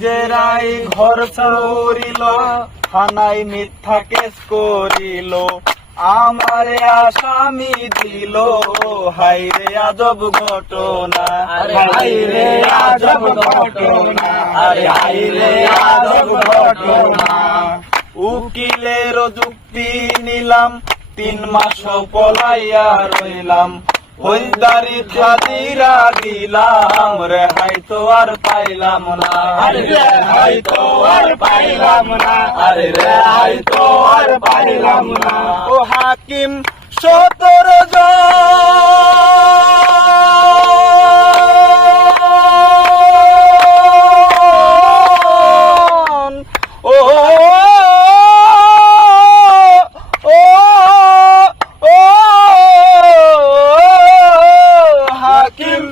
নিজেরাই ঘর করিল, থানায় মিথ্যা কেস করিল, আমারে আসামি দিল। হাইরে আজব ঘটনা, হাইরে আজব ঘটনা, আরে হাইরে আজব ঘটনা। উকিলের যুক্তি নিলাম, 3 মাস পলাইয়া রইলাম। ফৌজদারি হাজিরা দিলাম, রেহাই তো আর পাইলাম না, আরে রেহাই তো আর পাইলাম না, আরে রেহাই তো আর পাইলাম না। ও হাকিম 17 জন, ও হাকিম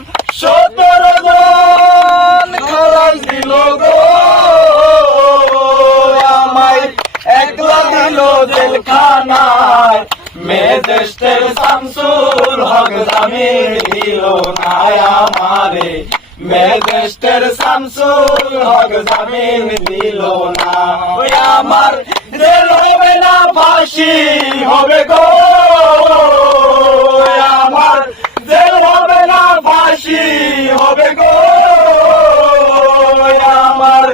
17 জন খালাস দিল গো, আমায় একলা দিল জেলখানায়। ম্যাজিস্ট্রেট শামসুল হক জামিন দিল না আমারে, ম্যাজিস্ট্রেট শামসুল হক জামিন দিল না। ওই আমার জেল হবে না, ফাঁসি হবে গো, আমার জেল হবে না, ফাঁসি হবে গো। আমার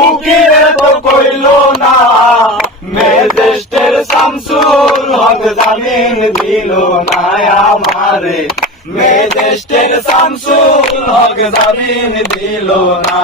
উকিলে তো কইল না, ম্যাজিস্ট্রেট শামসুল হক জামিন দিল না আমারে, ম্যাজিস্ট্রেট শামসুল হক জামিন দিল না।